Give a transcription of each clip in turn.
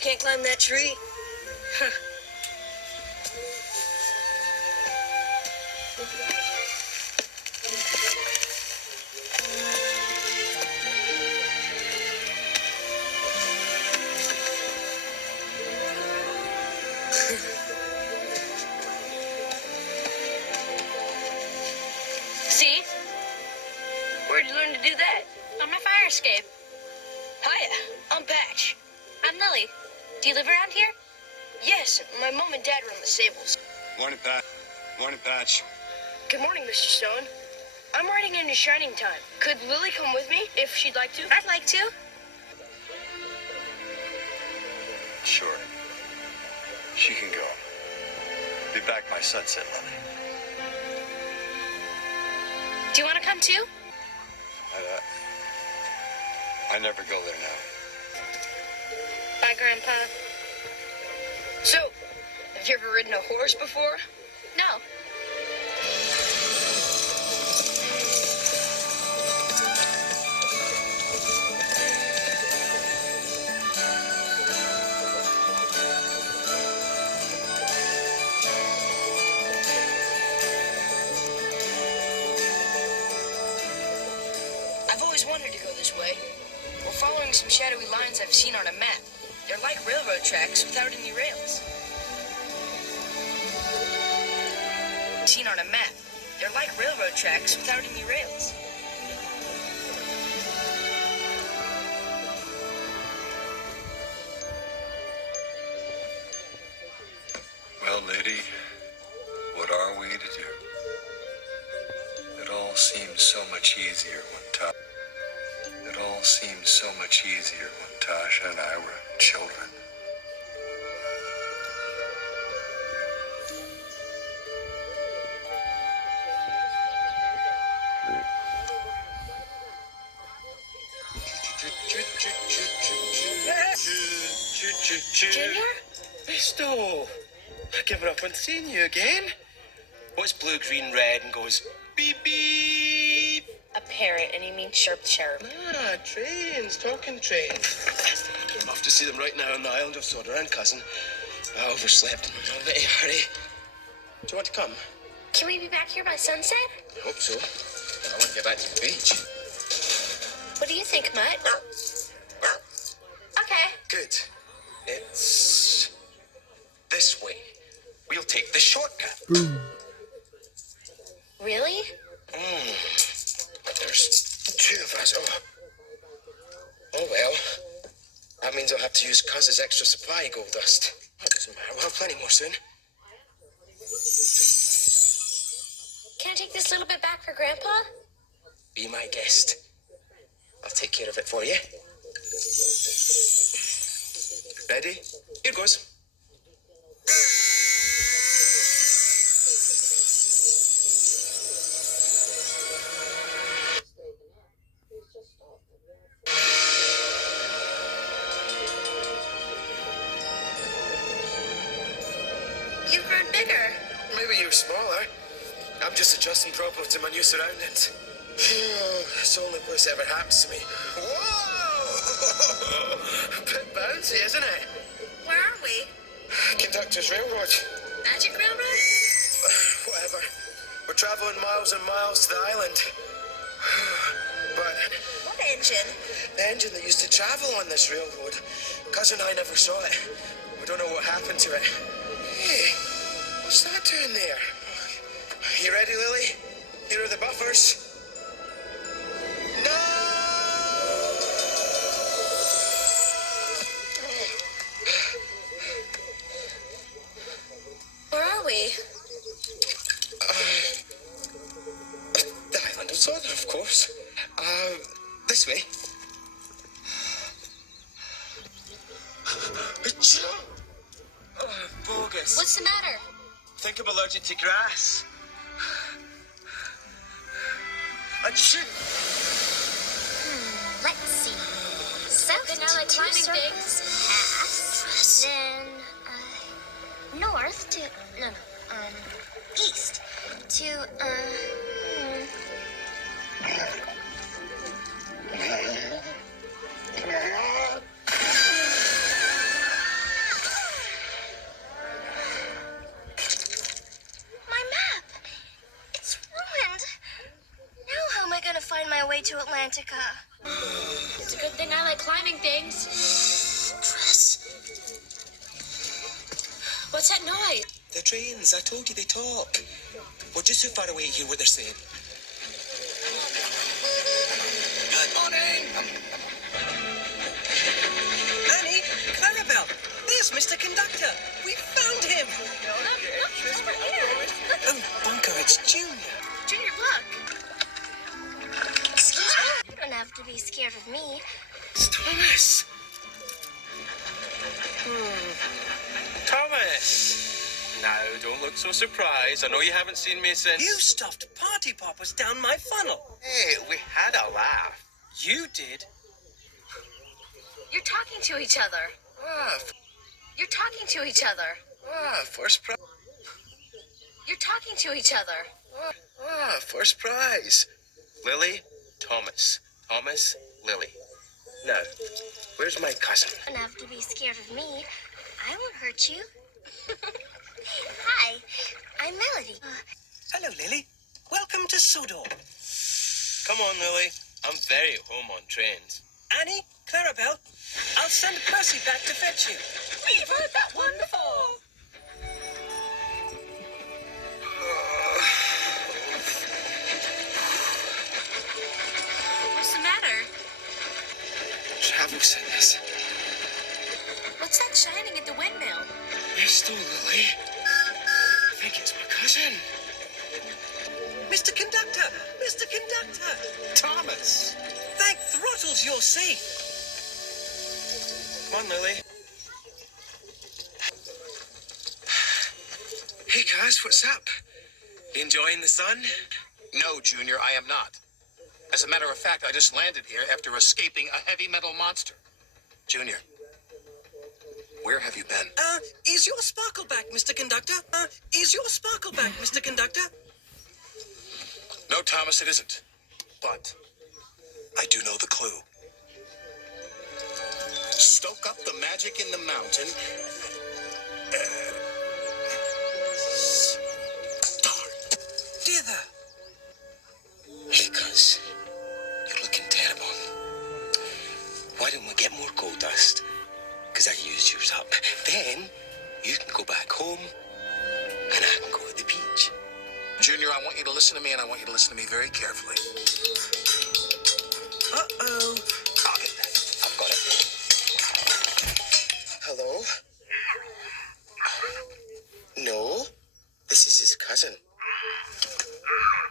kids can't climb that tree. See? Where'd you learn to do that? On my fire escape. Hiya, I'm Patch. I'm Lily. Do you live around here? Yes, my mom and dad run the stables. Morning, Pat. Morning, Patch. Good morning, Mr. Stone. I'm riding into Shining Time. Could Lily come with me if she'd like to? I'd like to. Sure. She can go. Be back by sunset, Lily. Do you want to come too? I never go there now. Bye, Grandpa. So, have you ever ridden a horse before? No. I've always wanted to go this way. We're following some shadowy lines I've seen on a map. They're like railroad tracks without any rails. Seen on a map. They're like railroad tracks without any rails. Well, lady, what are we to do? It all seems so much easier when Tasha and I were children. Junior? Besto, I've given up on seeing you again. What's blue, green, red and goes beep, beep? A parrot, and you mean chirp chirp. Ah, trains, talking trains. I'm off to see them right now on the island of Soda and cousin. I overslept and I'm in a bit of a hurry. Do you want to come? Can we be back here by sunset? I hope so. I want to get back to the beach. What do you think, Mutt? Okay. Good. It's this way. We'll take the shortcut. Really? There's two of us. Oh well. That means I'll have to use Cuz's extra supply of gold dust. That doesn't matter. We'll have plenty more soon. Can I take this little bit back for Grandpa? Be my guest. I'll take care of it for you. Ready? Here goes. You've grown bigger. Maybe you're smaller. I'm just adjusting properly to my new surroundings. It's the only place that ever happens to me. Whoa! Bit bouncy, isn't it? Where are we? Conductor's Railroad. Magic Railroad? Whatever. We're traveling miles and miles to the island. But What engine? the engine that used to travel on this railroad, Cousin and I never saw it. We don't know what happened to it. Hey, what's that doing there? You ready, Lily? Here are the buffers. No! Where are we? The island of Soda, of course. This way. Bogus. What's the matter? Think I'm allergic to grass. Achoo! Let's see. South Then I like to climbing circles things. past. Then north to east to my way to Atlantica. It's a good thing I like climbing things. Chris, What's that noise? the trains, I told you they talk. We're just too far away to hear what they're saying. Good morning! Annie, Clarabelle, there's Mr. Conductor. We found him! Over here. Oh, Bunker, it's Junior. Junior, look. Excuse me. You don't have to be scared of me. It's Thomas. Thomas! Now, don't look so surprised. I know you haven't seen me since... You stuffed party poppers down my funnel. Hey, we had a laugh. You did. You're talking to each other. You're talking to each other. First prize. You're talking to each other. First prize. Lily, Thomas. Thomas, Lily. Now, where's my cousin? You don't have to be scared of me. I won't hurt you. Hi, I'm Melody. Hello, Lily. Welcome to Sodor. Come on, Lily. I'm very at home on trains. Annie, Clarabelle, I'll send Percy back to fetch you. We've heard that one before. What's the matter? Travel sickness. What's that shining at the windmill? You're still Lily. I think it's my cousin. Mr. Conductor! Mr. Conductor! Thomas! Thank throttles you're safe. Come on, Lily. Hey, Kaz, what's up? Enjoying the sun? No, Junior, I am not. As a matter of fact, I just landed here after escaping a heavy metal monster. Junior, where have you been? Is your sparkle back, Mr. Conductor? Is your sparkle back, Mr. Conductor? No, Thomas, it isn't. But I do know the clue. Stoke up the magic in the mountain. Darn. Dear there. Hey, Cuz. You're looking terrible. Why don't we get more gold dust? Because I used yours up. Then you can go back home and I can go to the beach. Junior, I want you to listen to me, and I want you to listen to me very carefully. Uh-oh. Okay, I've got it. Hello? No, this is his cousin.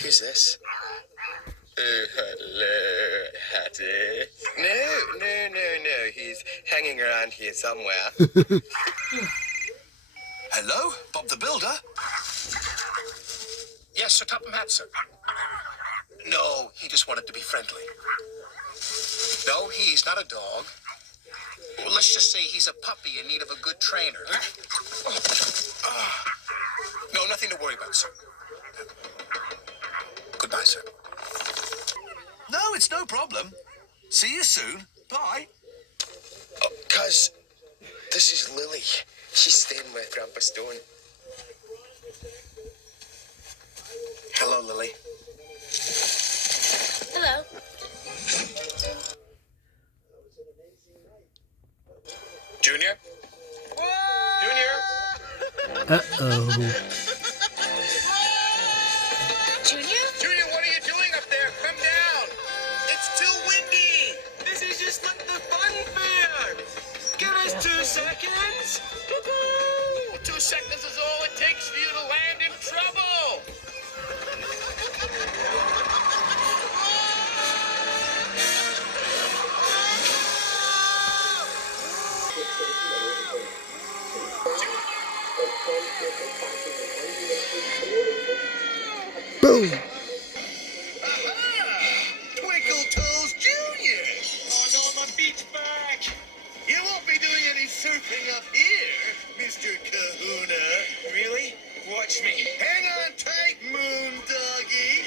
Who's this? Hello, Hattie. No. He's hanging around here somewhere. Hello, Bob the Builder? Yes, Sir Topham Hatt, sir. No, he just wanted to be friendly. No, he's not a dog. Well, let's just say he's a puppy in need of a good trainer. No, nothing to worry about, sir. Goodbye, sir. No, it's no problem. See you soon. Bye. Oh, Cuz, this is Lily. She's staying with Grandpa Stone. Hello, Lily. Hello. Junior? Uh-oh. Junior? Junior, what are you doing up there? Come down. It's too windy. This is just like the fun fair. Give us 2 seconds. Woo-hoo. 2 seconds is all it takes for you to land in trouble. Boom! Twinkle Toes Junior. Oh no, my feet's back. You won't be doing any surfing up here, Mr. Kahuna. Really? Watch me. Hang on tight, Moon Doggy.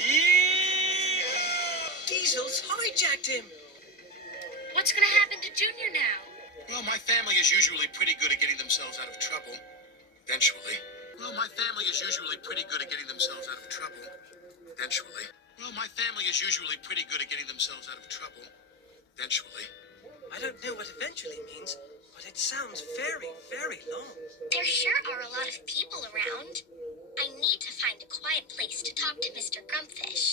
Diesel's hijacked him. What's gonna happen to Junior now? Well, my family is usually pretty good at getting themselves out of trouble. Eventually. Well, my family is usually pretty good at getting themselves out of trouble. Eventually. Well, my family is usually pretty good at getting themselves out of trouble. Eventually. I don't know what eventually means, but it sounds very, very long. There sure are a lot of people around. I need to find a quiet place to talk to Mr. Grumpfish.